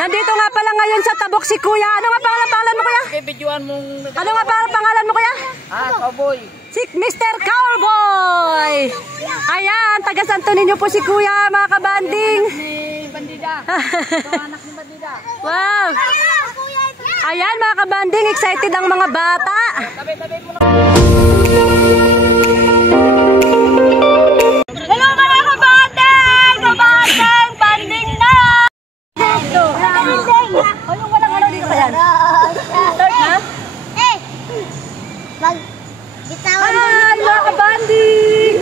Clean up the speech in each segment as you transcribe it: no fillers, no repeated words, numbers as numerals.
Nandito nga pala ngayon sa Tabok si Kuya. Ano nga pangalan mo, Kuya? Ano nga pangalan mo, Kuya? Cowboy. Si Mr. Cowboy. Ayan, taga Santo Niño po si Kuya, mga kabanding. Ni Bandida. Anak ni Bandida. Wow. Ayan, mga kabanding, excited ang mga bata. Tabi-tabi mo na. Hello mga kabanding! Kabanding! Banding na! Ano walang ano dito yan? Start na? Hi mga kabanding!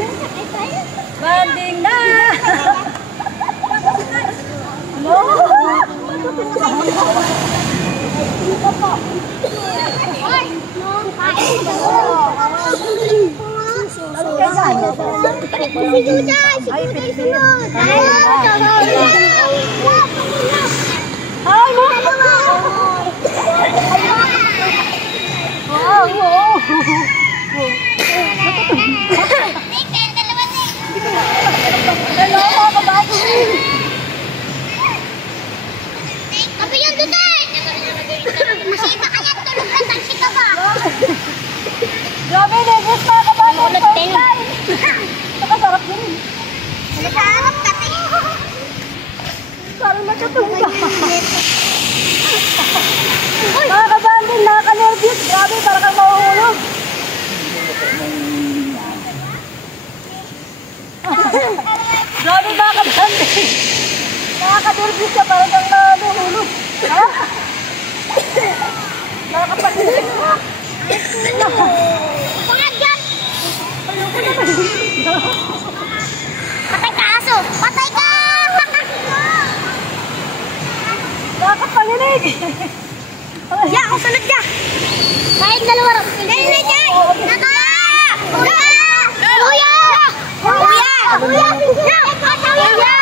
Banding na! Grabe, negos mga kabanding! Nakasarap yun. Nakasarap kasi. Parang nakatumba. Mga kabanding, nakaka-nervous. Grabe, parang kang mahuhulog. Grabe mga kabanding. Nakaka-nervous ka, parang kang mahuhulog. Nakakapag-nervous ka. Pangagyan! Patay ka, aso! Patay ka! Nakakapanginig. Ya, ako sunod ka! Kahit dalawa rin. Dahil na dyan! Naka! Kuya! Kuya! Kuya! Kuya!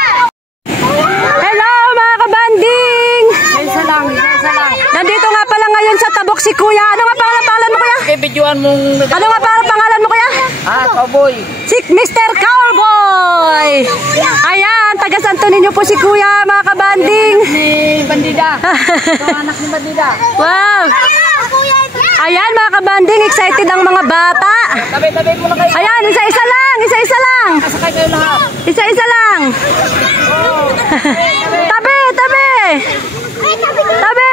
Hello mga kabanding! Isa lang. Nandito nga pala ngayon sa Tabok si Kuya. Ano nga pangalan mo, Kuya? Videoan mong... Ano nga pangalan mo, Kuya? Cowboy. Si Mr. Cowboy! Ayan, taga Santo Niño po si Kuya, mga kabanding. Ni Bandida. Anak ni Bandida. Wow! Ayan, mga kabanding, excited ang mga bata. Tabi-tabi mo na kayo. Ayan, isa-isa lang, isa-isa lang. Sakay kayo lahat. Isa-isa lang. Tabi, tabi. Tabi.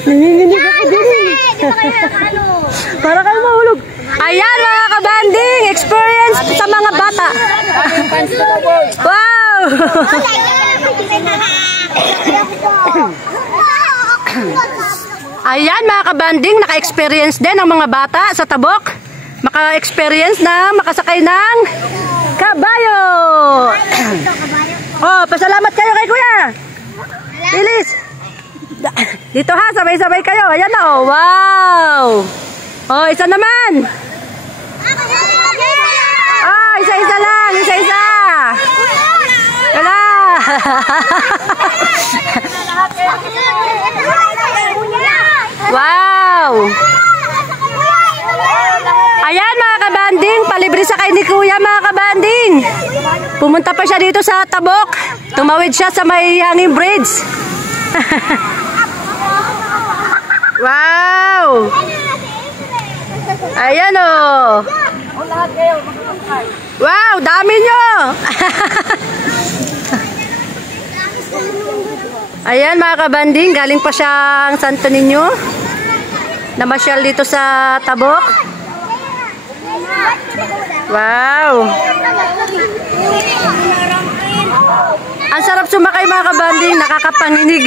Nanginginig ako din. Para kayo mahulog. Ayan, mga kabanding, experience sa mga bata. Wow! Ayan, mga kabanding, naka-experience din ang mga bata sa Tabok. Maka-experience na makasakay ng kabayo. Oh, pasalamat kayo kay Kuya. Bilis. Dito ha, sabay-sabay kayo. Ayan na, oh. Wow. Oh, isa naman. Ah, isa-isa lang, isa-isa. Wala. Wow. Ayan mga kabanding, palibre sa kay ni Kuya mga kabanding. Pumunta pa siya dito sa Tabok. Tumawid siya sa may hanging bridge. Wow. Ayan o. Wow, dami nyo. Ayan mga kabanding, galing pa siyang Santo Niño. Namasyal dito sa Tabok. Wow. Ang sarap sumakay mga kabanding, nakakapanginig.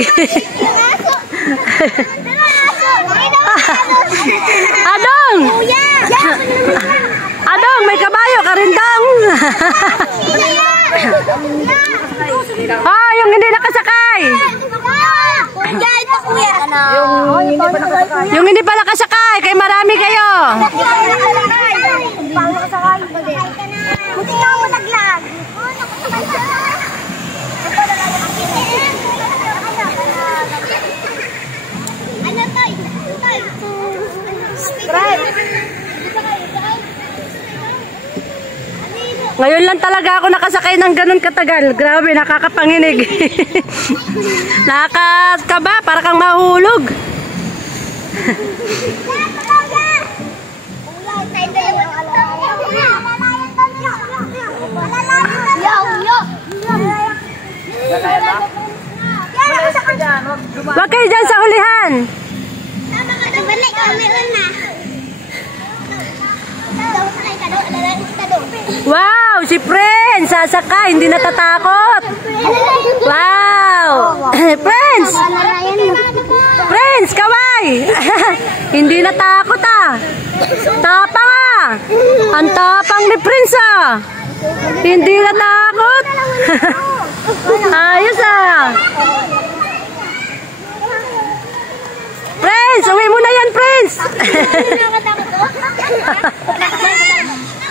Adong! Adong, may kabayo, karindang. Ah, yung hindi nakasakay. Yung hindi pa nakasakay, kay marami kayo. Buti nga ako naglag. Ano tayo? Ngayon lang Ngayon talaga ako nakasakay ng ganun katagal. Grabe, nakakapanginig. Nakakaba, para kang mahulog. Huwag kayo dyan sa hulihan. Wow, si Prince sasakay, hindi natatakot. Wow. Prince. Prince, kaway. Hindi natakot ah. Tapang ah. Ang tapang ni Prince ah. Hindi natakot. Ayos ah. Prince, uwi mo na yan, Prince.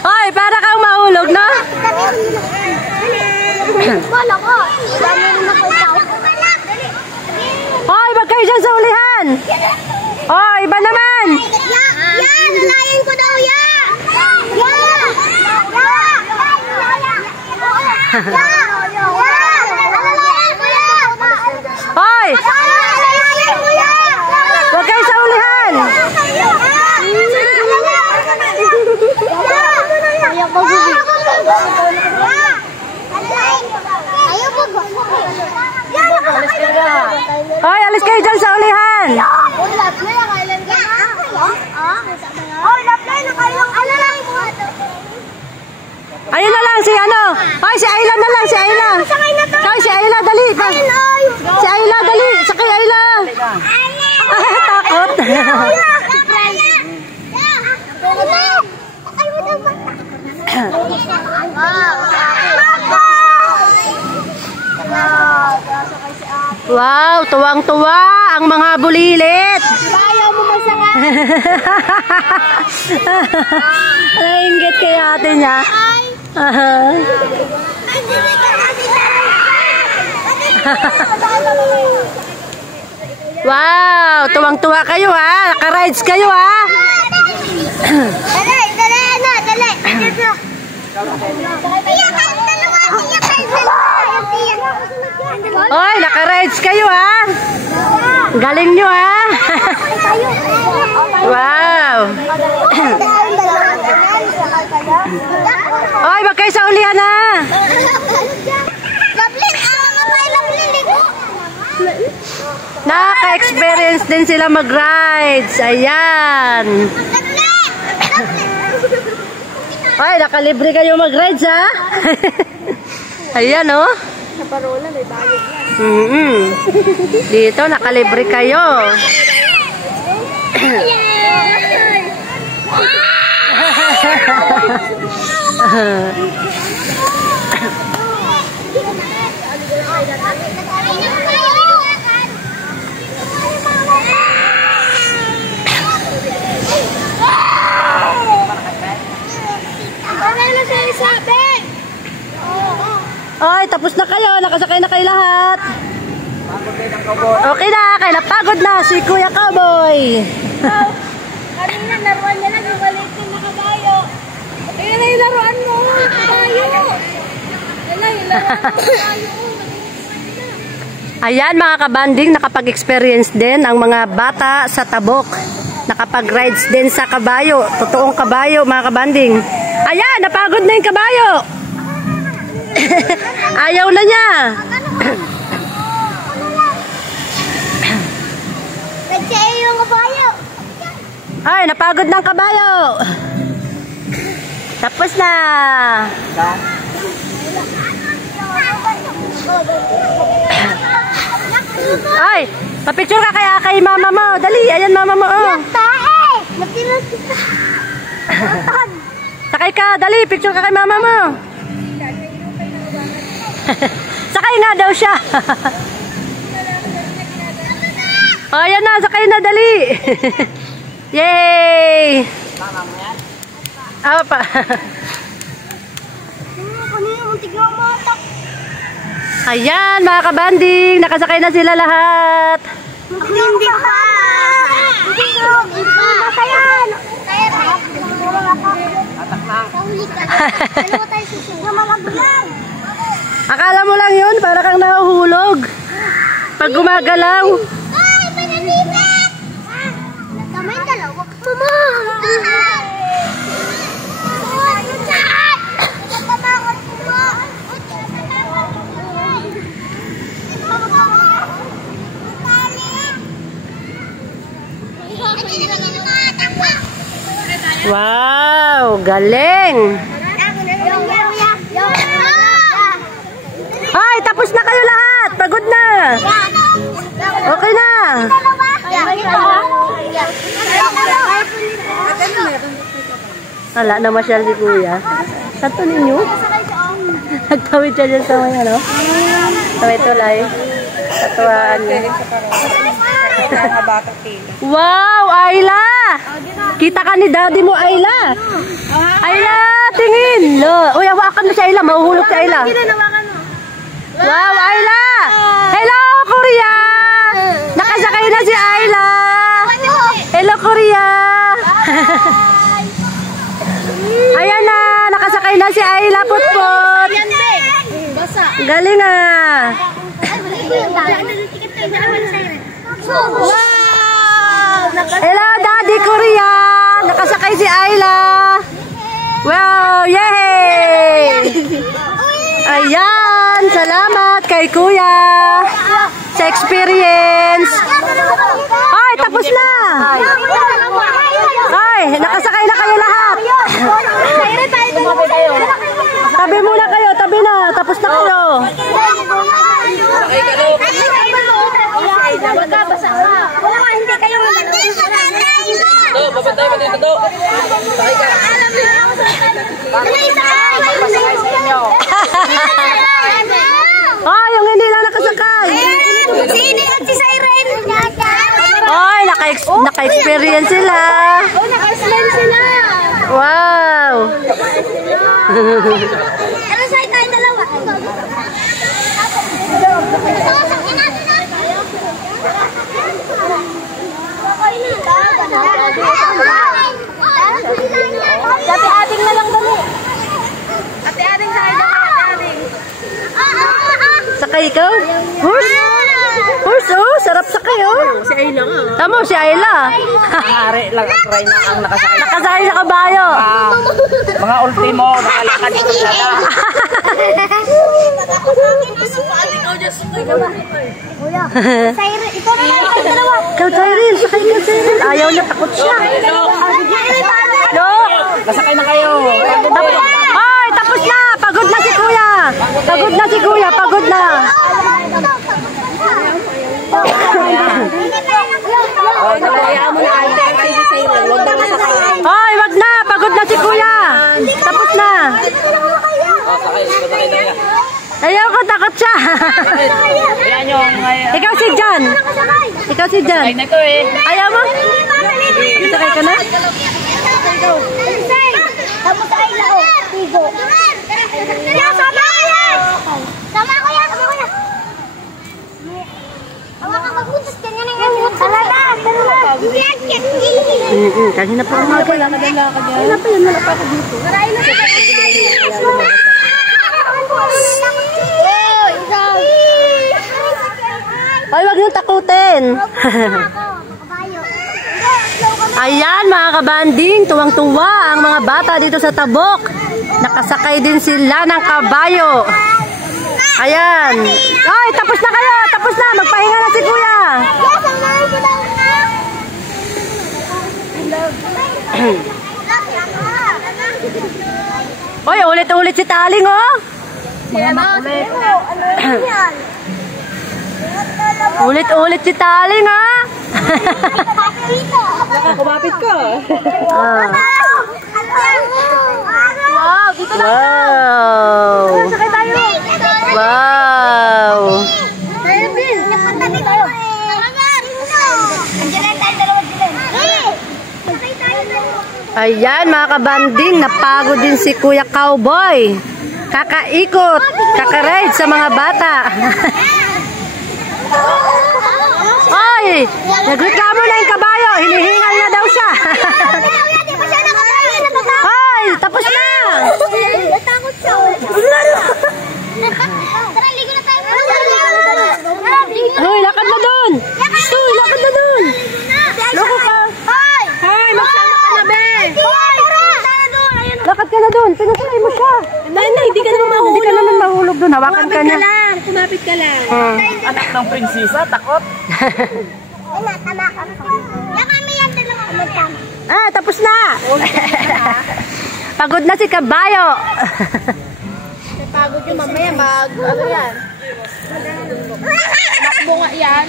Oy, para kang mahulog, no? Oy, wag kayo dyan sa ulihan. Oy, iba naman. Yan, nalayan ko daw, ya. Oy, wag kayo sa ulihan. Hoy, alis kayo dyan sa ulihan. Ayun na lang si ano. Hoy, si Ayla na lang, si Ayla. Hoy, si Ayla, dali. Si Ayla, dali. Sakay Ayla. Takot. Wow, tuwang-tuwa ang mga bulilit. Ayaw mo masakay. Nainggit kay ate niya. Wow, tuwang-tuwa kayo ha. Naka-rides kayo ha. Dali, na, dali. Hoy, naka-rides kayo ha. Galing nyo ha. Wow. Hoy, wag kayo sa ulihan ha. Naka-experience din sila mag-rides. Ayan. Hoy, nakalibre kayo mag-rides ha. Ayan oh. Sa parola, may bayad yan. Dito, nakalibre kayo. Oy, tapos na kayo. Nakasakay na kayo lahat. Okay na, kaya napagod na si Kuya Cowboy. Kanina, naruan niya lang yung balikin na kabayo. Ayun na yung laruan mo, kabayo. Ayun na yung laruan mo, kabayo. Ayan mga kabanding, nakapag-experience din ang mga bata sa Tabok. Nakapag-rides din sa kabayo. Totoong kabayo mga kabanding. Ayan, napagod na yung kabayo. Ayaw na niya. Nagsiya yung kabayo. Ay, napagod ng kabayo. Tapos na. Ay, papicture ka kay mama mo. Dali, ayan mama mo. Oh. Sakay ka, dali, picture ka kay mama mo. Sakay nga daw siya. Oh, ayan na, sakay na, dali. Yay! Apa? Ayan, mga kabanding, nakasakay na sila lahat. Hindi pa. Hindi pa. Hindi pa. Nahuli ka. Dalawa tayo susunod. Yung mga bulang. Akala mo lang yun, para kang nahuhulog. Pag gumagalaw. Ay, pananipit! Kamay dalawa. Mama! Wow, galing. Ay, tapos na kayo lahat. Pagod na. Okay na. Wala na masyal si Kuya. Santo ninyo? Nagtawid siya dyan sa may ano? Sa may tulay. Katuwaan niya. Wow, Ayla! Kita ka ni daddy mo, Ayla. Ayla, tingin. Uy, hawakan mo si Ayla. Mahuhulog si Ayla. Wow, Ayla! Hello, Korea! Nakasakay na si Ayla. Hello, Korea! Ayan na, nakasakay na si Ayla, putput. Galing ah. Hello, Daddy Korea. Nakasakay si Ayla. Wow, yay! Ayan, salamat kay Kuya sa experience. Ay, tapos na. Ay, nakasakay na kayo lahat. Tabi muna kayo, tabi na. Tapos na kayo. Magkabasa ka. Wala, hindi kayo Babantay mo dito, do. Sakay ka. Oh, yung hindi lang nakasakay. Sino at si Siren? Oy, naka-experience sila. Oh, naka-slime sila. Wow. Ano sa'yo tayo dalawa? Dati ating na lang dali. Ate ating sa'yo na ating. Sakay ikaw? Horse? Horse, oh. Sarap sakay, oh. Si Ayla nga. Tamo, si Ayla. Ari lang, try na ang nakasakay. Nakasakay sa kabayo. Mga ultimo, nakalakad dito sila. Siren, ikaw na lang kayo dalawa. Ikaw, Cyril. Sakay ka, Cyril. Ayaw niya, takot siya. No. Nasakay na kayo. Ay, tapos na. Pagod na si Kuya. Pagod na si Kuya. Pagod na. Ay, wag na. Pagod na si Kuya. Tapos na. Sakay na yan. Ayaw ko, takot siya. Ayan yung... Ikaw si Jan. Ikaw si Jan. Sakay na ito eh. Ayaw mo? Sakay ka na? Tapos ay lao. Tigo. Sama ko yan. Sama ko yan. Sama ko yan. Hawakan magpuntas ka nga ng talaga. Kanina pa umaga. Kanina pa yun. Wala pa ako dito. Ay, wag niyong takutin. Ayan, mga kabanding, tuwang-tuwa ang mga bata dito sa Tabok. Nakasakay din sila ng kabayo. Ayan. Ay, tapos na kayo. Tapos na. Magpahinga na si Kuya. Oy, ulit-ulit si Taling, oh. Ulit-ulit si Taling, ah. Kumapit ka. Wow, dito na. Wow. Sakay tayo. Wow. Tayo, Bill. Napunta dito tayo. Andiyan tayo dalawa dito. Sakay tayo dalawa. Ayan, mga kabanding, napagod din si Kuya Cowboy. Kakaikot, kakaride sa mga bata. Ay, nagreklamo na yung kabayo. Hinihingal na daw siya. Ay, tapos na. Tara, ligo na tayo. Hoy, lakad na doon. Hoy, lakad na doon. Loko ka. Hoy! Hoy, magsama ka na, be. Hoy! Tara doon. Ayun. Lakad ka na doon. Pinasakay mo siya. Hindi ka naman mahulog. Hindi ka naman mahulog doon. Hawakan ka niya. Kumapit ka lang. Anak ng prinsesa, takot. Wala, tama ka. Yan kami yan, dalawa magkama. Ah, tapos na. Pagod na si Kabayo. Pagod yung mamaya, ano yan? Nakbo nga yan.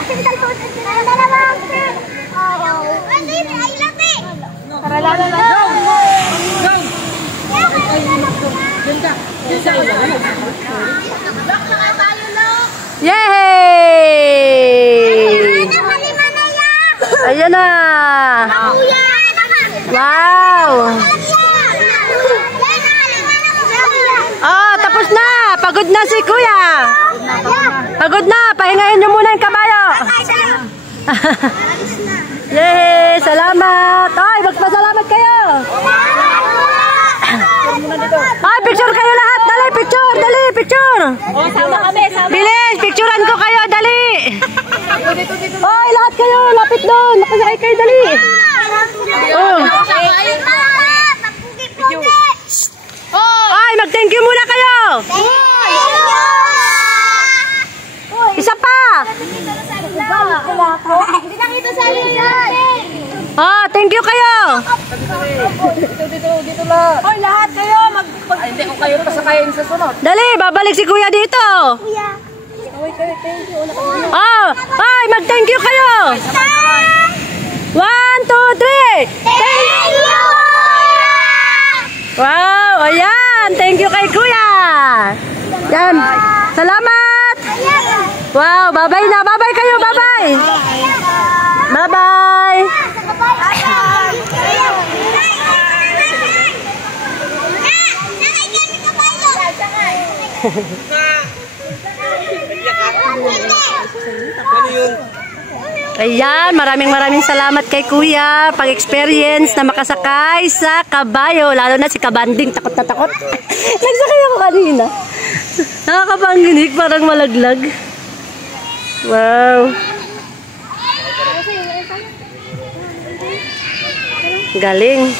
Ating talpon. Ay, dalawa. Ay, lati. Tara, lala. Go! Go! Yay! Ayan na. Wow! Oh, tapos na. Pagod na si Kuya. Pagod na. Pahingayin niyo muna yung kabayo. Yay! Salamat. Ay, magpasalamat kayo. Ay, picture kayo lahat. Dali, picture. Dali, picture. Oh, sama kami, sama. Bilis, picturean ko kayo. Dali. Ay, lahat kayo. Lapit doon. Nakasakay kayo. Dali. Oh. Ay, mag-thank you muna kayo. Isa pa. Hindi lang ito sa yan. Oh, thank you kayo. Dito lang. Hoy, lahat kayo. Ay, hindi ko kayo pasakayin sa sunod. Dali, babalik si Kuya dito. Kuya. Oh, ay, mag-thank you kayo. 1, 2, 3. Thank you! Wow, ayan. Thank you kay Kuya. Yan. Salamat. Wow, bye-bye na. Bye-bye kayo. Bye-bye. Bye-bye. Ayan, maraming salamat kay Kuya pag-experience na makasakay sa kabayo, lalo na si Kabanding, takot na takot. Nagsakay ako kanina. Nakakapanginig, parang malaglag. Wow. Galing.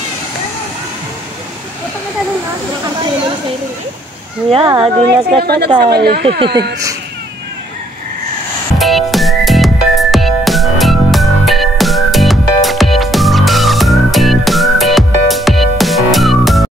Yeah, di nakasakay.